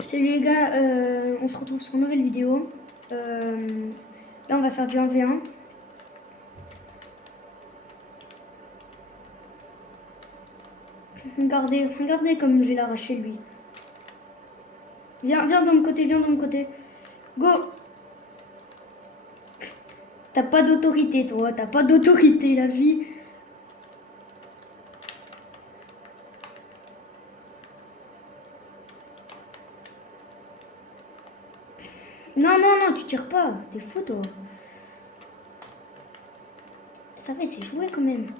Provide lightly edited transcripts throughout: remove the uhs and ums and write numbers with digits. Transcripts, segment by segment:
Salut les gars, on se retrouve sur une nouvelle vidéo. Là on va faire du 1v1. Regardez comme je vais l'arracher lui. Viens de mon côté, viens de mon côté. Go! T'as pas d'autorité toi, t'as pas d'autorité la vie. Non, tu tires pas, t'es fou toi. Ça va, c'est joué quand même.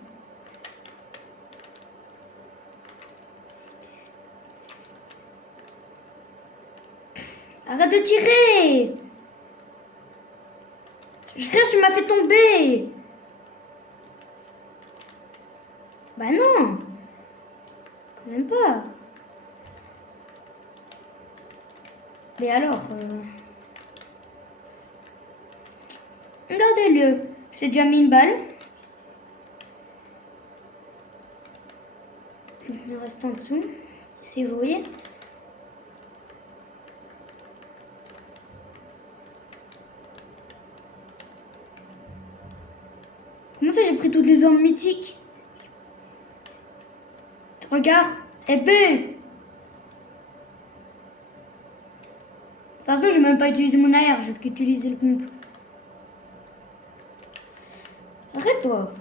Arrête de tirer! Frère, tu m'as fait tomber! Bah non! Quand même pas. Mais alors... Regardez-le. Je t'ai déjà mis une balle. Il reste en dessous. C'est joué. Comment ça j'ai pris toutes les armes mythiques? Regarde. Épée. De toute façon, j'ai même pas utilisé mon arrière. J'ai qu'utilisé le pompe. Arrête-toi.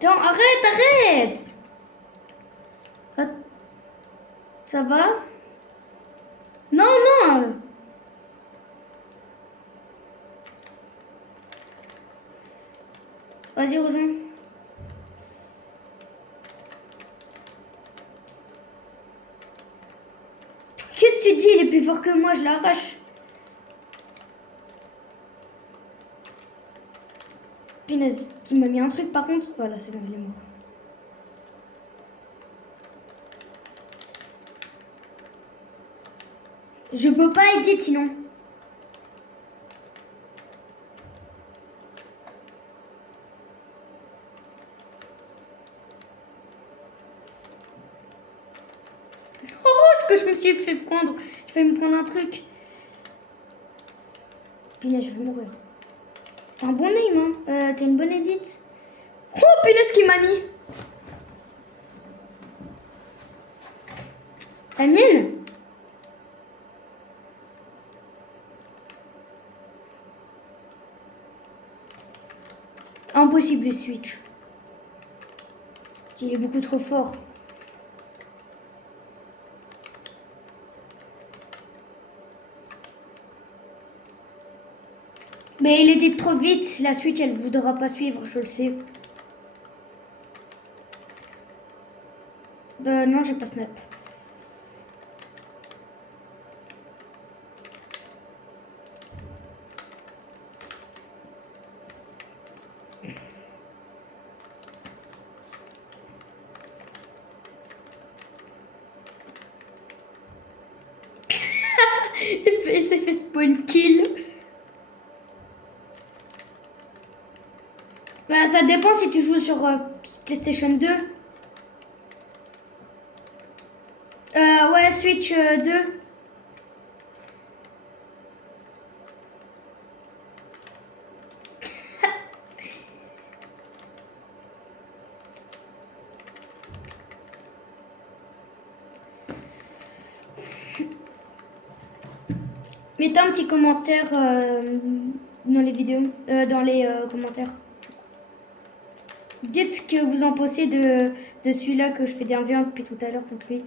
Attends, arrête. Ça va? Non. Vas-y, rejoins. Qu'est-ce que tu dis? Il est plus fort que moi, je l'arrache. Punaise, il m'a mis un truc par contre. Voilà, c'est bon, il est mort. Je peux pas aider sinon. Oh, ce que je me suis fait prendre. Je vais me prendre un truc. Punaise, je vais mourir. T'as un bon aim, hein. T'as une bonne edit. Oh, punaise, qu'il m'a mis. La mienne? Impossible le switch. Il est beaucoup trop fort. Mais il était trop vite. La switch, elle voudra pas suivre, je le sais. Bah non, j'ai pas snap. Il s'est fait spawn kill. Bah, ça dépend si tu joues sur PlayStation 2. Ouais, Switch 2. Mettez un petit commentaire dans les vidéos, dans les commentaires. Dites ce que vous en pensez de celui-là que je fais des 1v1 depuis tout à l'heure contre lui.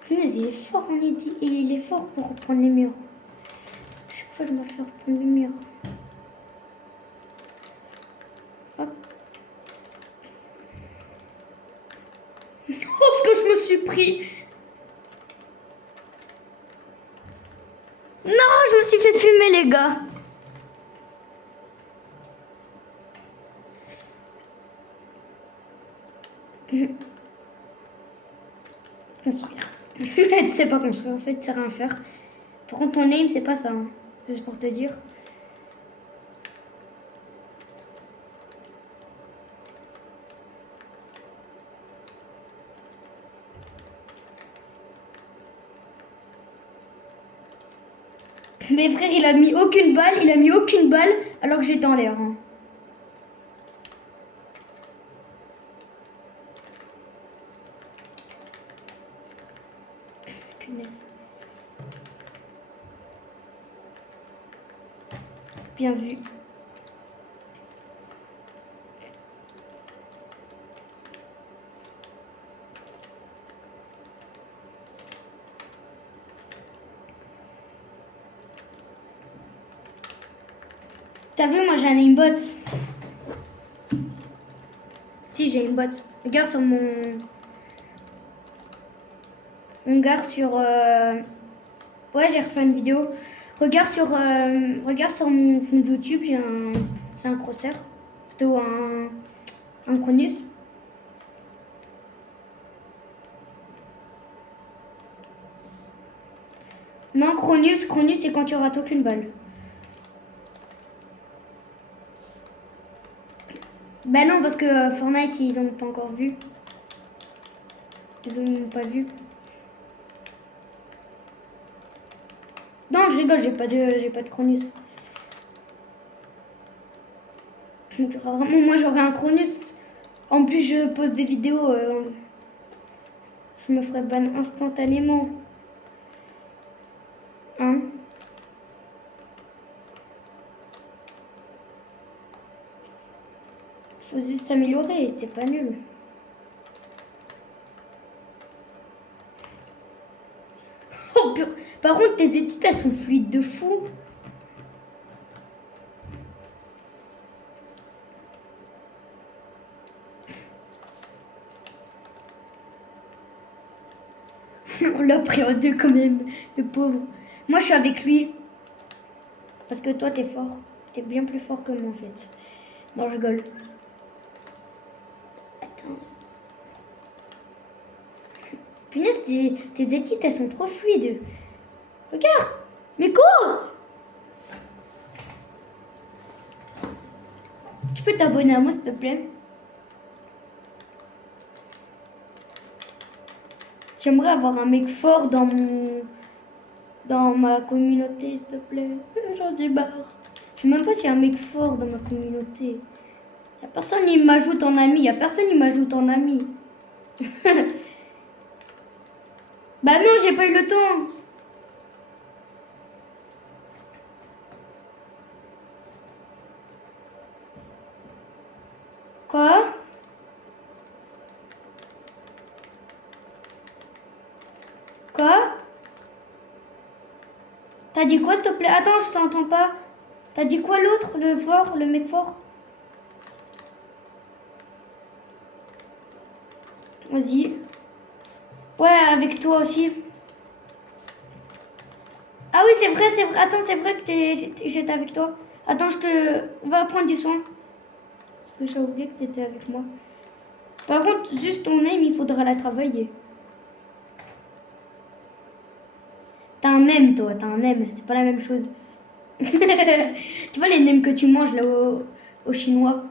Punaise, il est fort en edit et il est fort pour reprendre les murs. Chaque fois, je me fais reprendre les murs. Hop. Oh, ce que je me suis pris! Non, je me suis fait fumer, les gars. Construire. Tu sais pas construire, en fait, c'est rien faire. Par contre, ton aim, c'est pas ça. Hein. Juste pour te dire. Mais frère, il a mis aucune balle alors que j'étais en l'air. Hein. Punaise. Bien vu. T'as vu, moi j'ai un aimbot. Si, j'ai une botte. Regarde sur mon... Regarde sur... Ouais, j'ai refait une vidéo. Regarde sur mon compte YouTube, j'ai un crosshair. Plutôt un Cronus. Non, Cronus, c'est quand tu rates aucune balle. Bah non, parce que Fortnite, ils ont pas encore vu. Ils ont pas vu. Non, je rigole, j'ai pas de Cronus. Vraiment, moi j'aurais un Cronus. En plus, je pose des vidéos. Je me ferais ban instantanément. Hein? Faut juste s'améliorer, t'es pas nul. Oh, par contre, tes édits, elles sont fluides de fou. On l'a pris en deux quand même, le pauvre. Moi, je suis avec lui. Parce que toi, t'es fort. T'es bien plus fort que moi, en fait. Non, je rigole. Attends. Punaise, tes édits, elles sont trop fluides. Regarde. Mais quoi? Tu peux t'abonner à moi, s'il te plaît? J'aimerais avoir un mec fort dans ma communauté, s'il te plaît. J'en ai marre. Je sais même pas s'il y a un mec fort dans ma communauté. Y a personne qui m'ajoute en ami. Y a personne qui m'ajoute en ami. Bah non, j'ai pas eu le temps. Quoi? Quoi? T'as dit quoi, s'il te plaît? Attends, je t'entends pas. T'as dit quoi l'autre? Le fort? Le mec fort? Vas-y. Ouais, avec toi aussi. Ah oui, c'est vrai, c'est vrai. Attends, c'est vrai que j'étais avec toi. Attends, on va prendre du soin. Parce que j'ai oublié que t'étais avec moi. Par contre, juste ton aim, il faudra la travailler. T'as un aim, toi, t'as un aim. C'est pas la même chose. Tu vois les nems que tu manges là au chinois?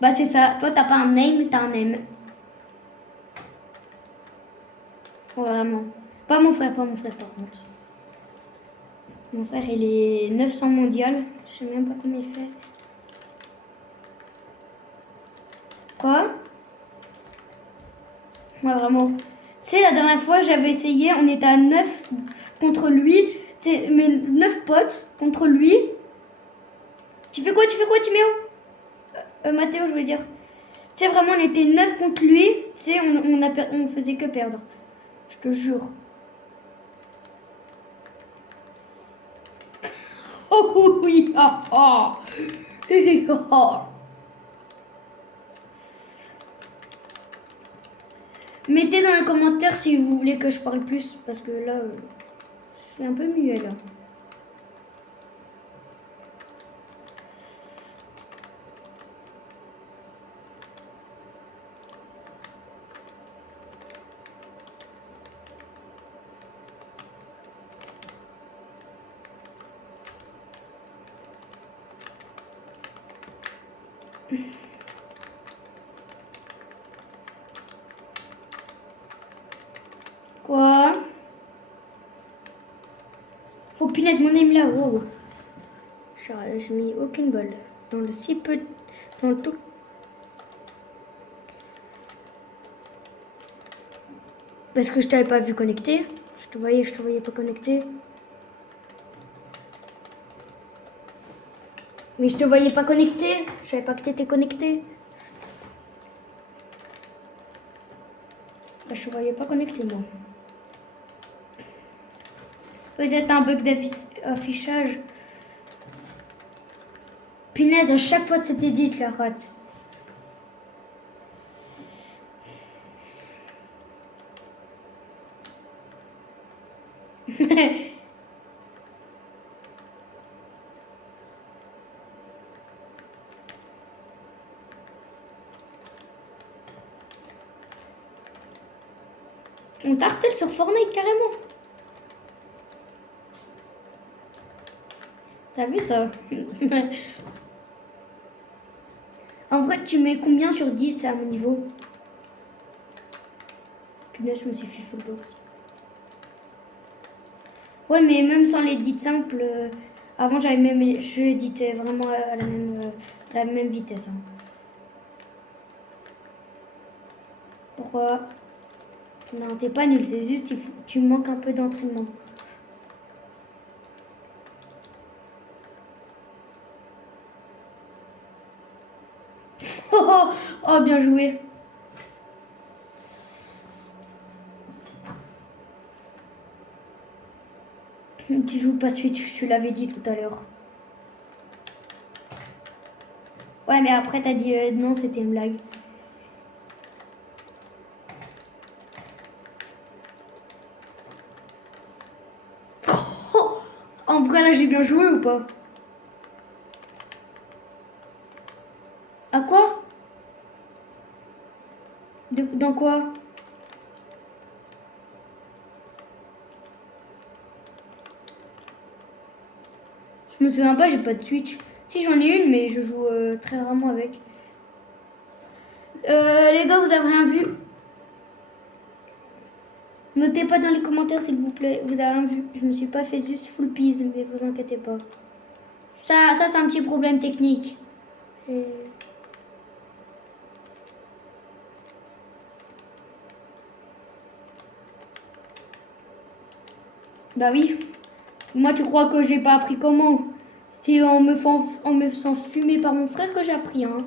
Bah c'est ça. Toi, t'as pas un name, t'as un aim. Ouais, vraiment. Pas mon frère par contre. Mon frère, il est 900 mondial. Je sais même pas comment il fait. Quoi? Ouais, vraiment. C'est la dernière fois, j'avais essayé, on était à 9 contre lui. C'est mes 9 potes contre lui. Tu fais quoi, Timéo? Mathéo, je veux dire. Tu sais, vraiment, on était 9 contre lui. Tu sais, on faisait que perdre. Je te jure. Oh oui, ah ah. Mettez dans les commentaires si vous voulez que je parle plus, parce que là, je suis un peu muet là. Quoi? Oh punaise, mon aim là, wow. J'ai mis aucune balle. Dans le si peu... Dans le tout... Parce que je t'avais pas vu connecté. Je te voyais pas connecté. Mais je te voyais pas connecté. Je savais pas que t'étais connecté. Bah, je te voyais pas connecté, moi. Peut-être un bug d'affichage. Punaise, à chaque fois cette édit, je la rate. On t'harcèle sur Fortnite carrément. T'as vu ça? En vrai, tu mets combien sur 10 à mon niveau? Punaise, je me suis fait full box. Ouais, mais même sans l'édit simple, avant je éditais vraiment à la même vitesse. Hein. Pourquoi? Non, t'es pas nul, c'est juste tu manques un peu d'entraînement. Oh, bien joué. Tu joues pas Switch, tu l'avais dit tout à l'heure. Ouais, mais après t'as dit non, c'était une blague. Oh, en vrai, là, j'ai bien joué ou pas? À quoi? Dans quoi? Je me souviens pas, j'ai pas de Switch. Si, j'en ai une, mais je joue très rarement avec. Les gars, vous avez rien vu? Notez pas dans les commentaires, s'il vous plaît. Vous avez rien vu. Je me suis pas fait juste full piece, mais vous inquiétez pas. Ça c'est un petit problème technique. Bah oui. Moi, tu crois que j'ai pas appris comment? C'est en me faisant fumer par mon frère que j'ai appris, hein.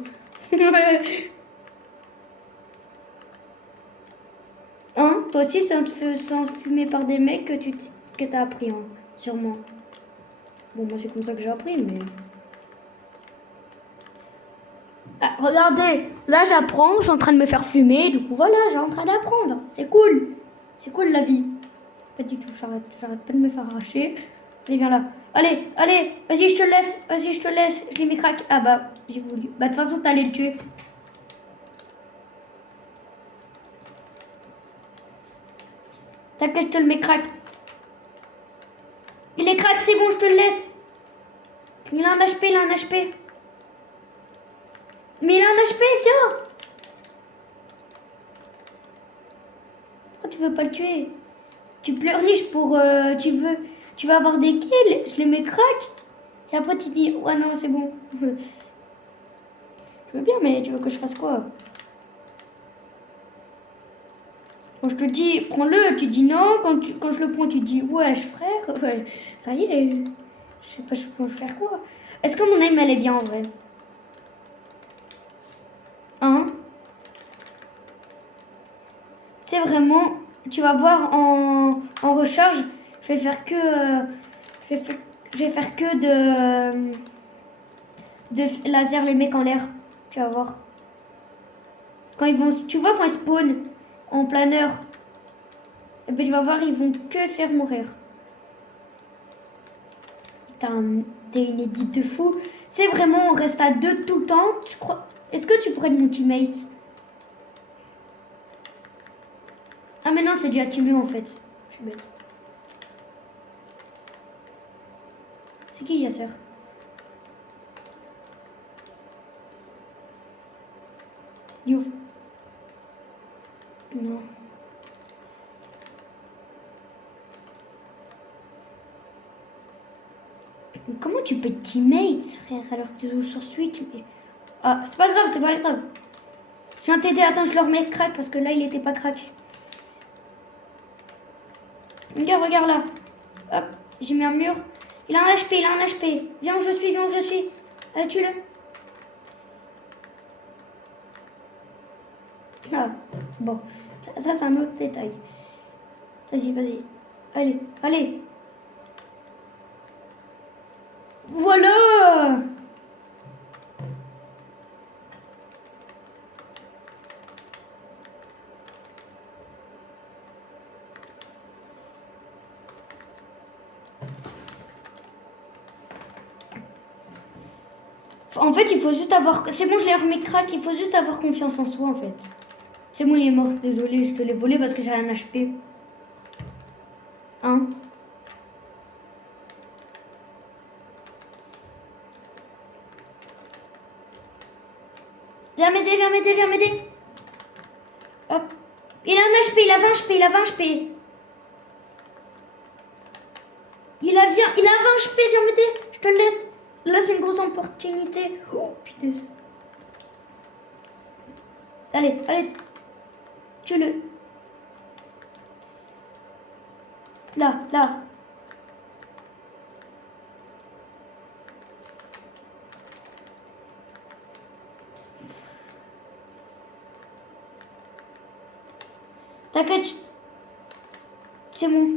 Hein? Toi aussi, c'est en te faisant fumer par des mecs que t'as appris, hein. Sûrement. Bon, moi, c'est comme ça que j'ai appris, mais... Ah, regardez, là, j'apprends, je suis en train de me faire fumer, du coup, voilà, j'ai en train d'apprendre. C'est cool. C'est cool, la vie. Pas du tout, j'arrête pas de me faire arracher. Allez, viens là. Allez, vas-y, je te laisse. Je l'ai mis crack. Ah bah, j'ai voulu. Bah, de toute façon, t'allais le tuer. T'inquiète, je te le mets crack. Il est crack, c'est bon, je te le laisse. Il a un HP. Mais il a un HP, viens. Pourquoi tu veux pas le tuer? Tu pleurniches pour... tu veux avoir des kills. Je les mets crack. Et après, tu dis, ouais, non, c'est bon. Je veux bien, mais tu veux que je fasse quoi? Quand je te dis, prends-le, tu dis non. Quand je le prends, tu dis, wesh, frère. Ouais, ça y est. Je sais pas, je peux faire quoi. Est-ce que mon aim, elle est bien en vrai? Hein? C'est vraiment... Tu vas voir en recharge, je vais faire que... je vais faire que de laser les mecs en l'air. Tu vas voir. Quand ils vont... Tu vois quand ils spawnent en planeur, et ben tu vas voir, ils vont que faire mourir. T'es une édite de fou. C'est vraiment, on reste à 2 tout le temps. Tu crois... Est-ce que tu pourrais être mon teammate? Ah mais non, c'est déjà teamé en fait. Je suis bête. C'est qui Yasser? Il ouvre. Non. Mais comment tu peux être teammate, frère, alors que tu joues sur Switch mais... Ah, c'est pas grave, c'est pas grave. Je viens t'aider, attends, je le remets crack parce que là, il était pas crack. Regarde, regarde là. Hop, j'ai mis un mur. Il a un HP, il a un HP. Viens où je suis, viens où je suis. Allez, tue-le. Ah, bon. Ça c'est un autre détail. Vas-y, vas-y. Allez, allez. Voilà. En fait, il faut juste avoir... C'est bon, je l'ai remis crack. Il faut juste avoir confiance en soi, en fait. C'est bon, il est mort. Désolé, je te l'ai volé parce que j'ai un HP. Hein? Viens m'aider, viens m'aider, viens m'aider. Hop. Il a un HP, il a 20 HP, il a 20 HP. Il a 20 HP, viens m'aider. Je te le laisse. Là, c'est une grosse opportunité. Oh, putain. Allez, allez. Tue-le. Là, là. T'inquiète. C'est bon.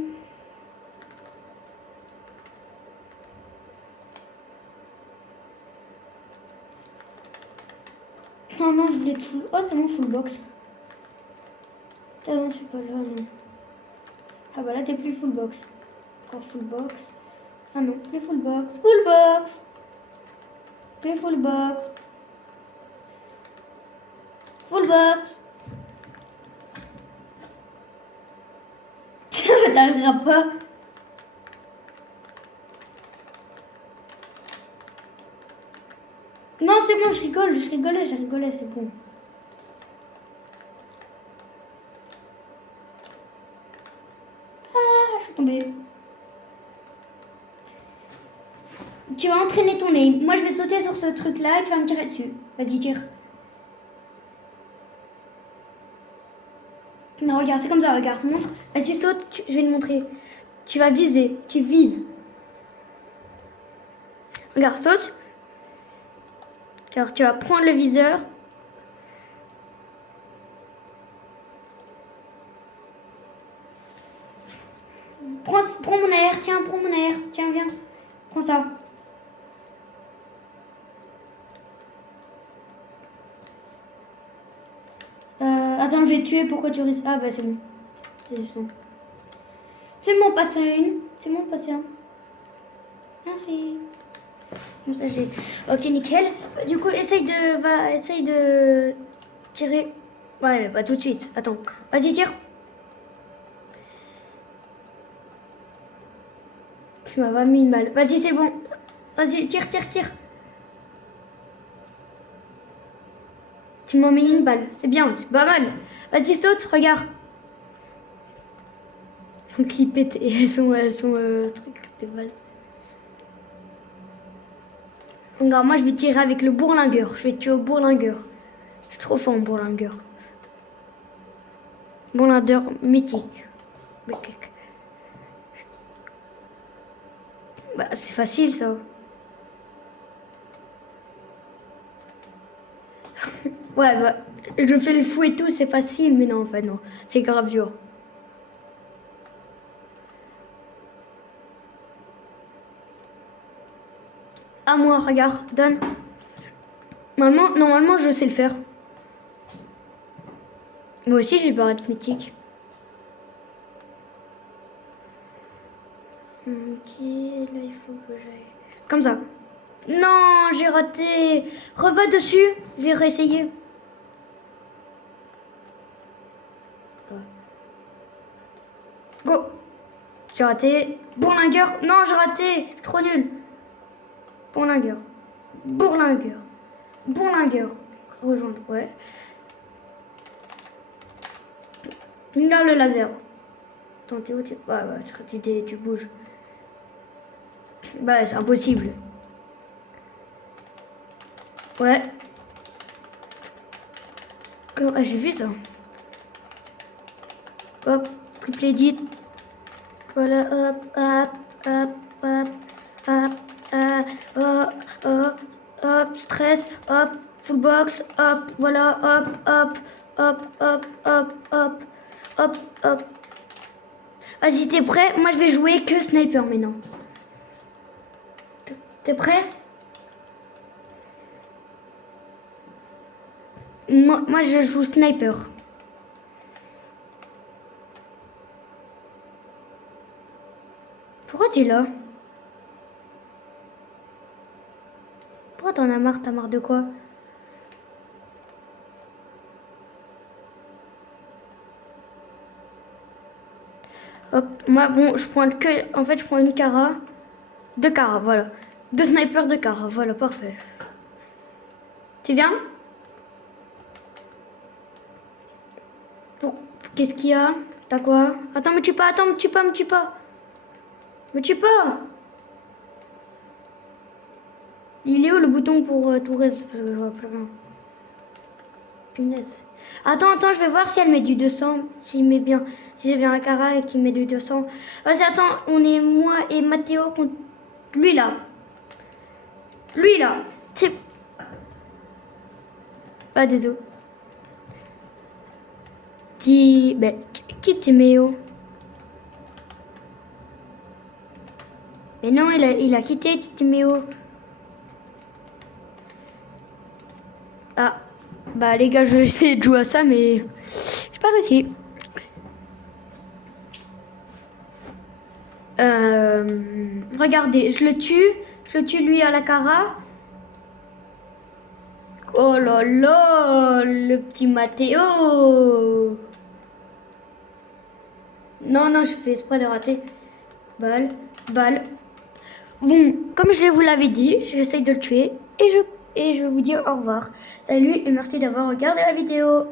Non, non, je voulais être full... Oh, c'est bon, full box. Ah non, je suis pas là, non. Ah bah là, t'es plus full box. Encore full box. Ah non, plus full box. Full box. Plus full box. Full box. T'arriveras pas. Non, c'est bon, je rigolais, c'est bon. Ah, je suis tombée. Tu vas entraîner ton aim. Moi, je vais sauter sur ce truc-là et tu vas me tirer dessus. Vas-y, tire. Non, regarde, c'est comme ça, regarde, montre. Vas-y, saute, je vais te montrer. Tu vas viser, tu vises. Regarde, saute. Car tu vas prendre le viseur. Prends mon air, tiens, prends mon air. Tiens, viens. Prends ça. Attends, je vais te tuer, pourquoi tu risques... Ah bah c'est bon. C'est bon, passer une. C'est bon, passer un. Merci. Comme ça j'ai... Ok, nickel. Du coup, essaye de tirer. Ouais, mais pas tout de suite. Attends. Vas-y, tire. Tu m'as pas mis une balle. Vas-y, c'est bon. Vas-y, tire, tire, tire. Tu m'as mis une balle. C'est bien, c'est pas mal. Vas-y, saute, regarde. Elles sont clippées, elles sont truc, tes balles. Regarde, moi je vais tirer avec le bourlingueur. Je vais tuer au bourlingueur. Je suis trop fort en bourlingueur. Bourlingueur mythique. Bah, c'est facile ça. Ouais, bah, je fais le fou et tout, c'est facile, mais non, en fait, non. C'est grave dur. À moi, regarde, donne. Normalement, je sais le faire. Moi aussi, j'ai peur d'être mythique. Ok, là, il faut que j'aille... Comme ça. Non, j'ai raté. Reva dessus, je vais réessayer. Go. J'ai raté. Bourlingueur. Non, j'ai raté. Trop nul. Bourlingueur. Bourlingueur. Bourlingueur. Rejoindre, ouais. Regarde le laser. Attends, t'es où? Tu bouges. Bah, c'est impossible. Ouais. Ah, j'ai vu ça. Hop, triple edit. Voilà, hop, stress, hop, full box, hop, voilà, hop. Vas-y, t'es prêt? Moi, je vais jouer que sniper maintenant. T'es prêt? Moi, je joue sniper. Pourquoi tu es là? Pourquoi t'en as marre? T'as marre de quoi? Hop, moi, bon, je prends que... En fait, je prends une Cara. 2 Cara, voilà. 2 snipers, 2 Cara, voilà, parfait. Tu viens? Qu'est-ce qu'il y a? T'as quoi? Attends, me tue pas, me tue pas. Me tue pas! Il est où le bouton pour tout reste? Parce que je vois plus rien. Punaise. Attends, je vais voir si elle met du 200. S'il met bien. Si c'est bien la Cara et qu'il met du 200. Vas-y, attends, on est moi et Mathéo contre lui là. C'est. Ah, désolé. Ben, qui Timéo? Mais non, il a quitté Timéo. Ah. Bah les gars, je vais essayer de jouer à ça, mais j'ai pas réussi. Regardez, je le tue lui à la Cara. Oh là là, le petit Mathéo. Non, je fais exprès de rater. Balle. Bon, comme je vous l'avais dit, j'essaye de le tuer et je vous dis au revoir. Salut et merci d'avoir regardé la vidéo.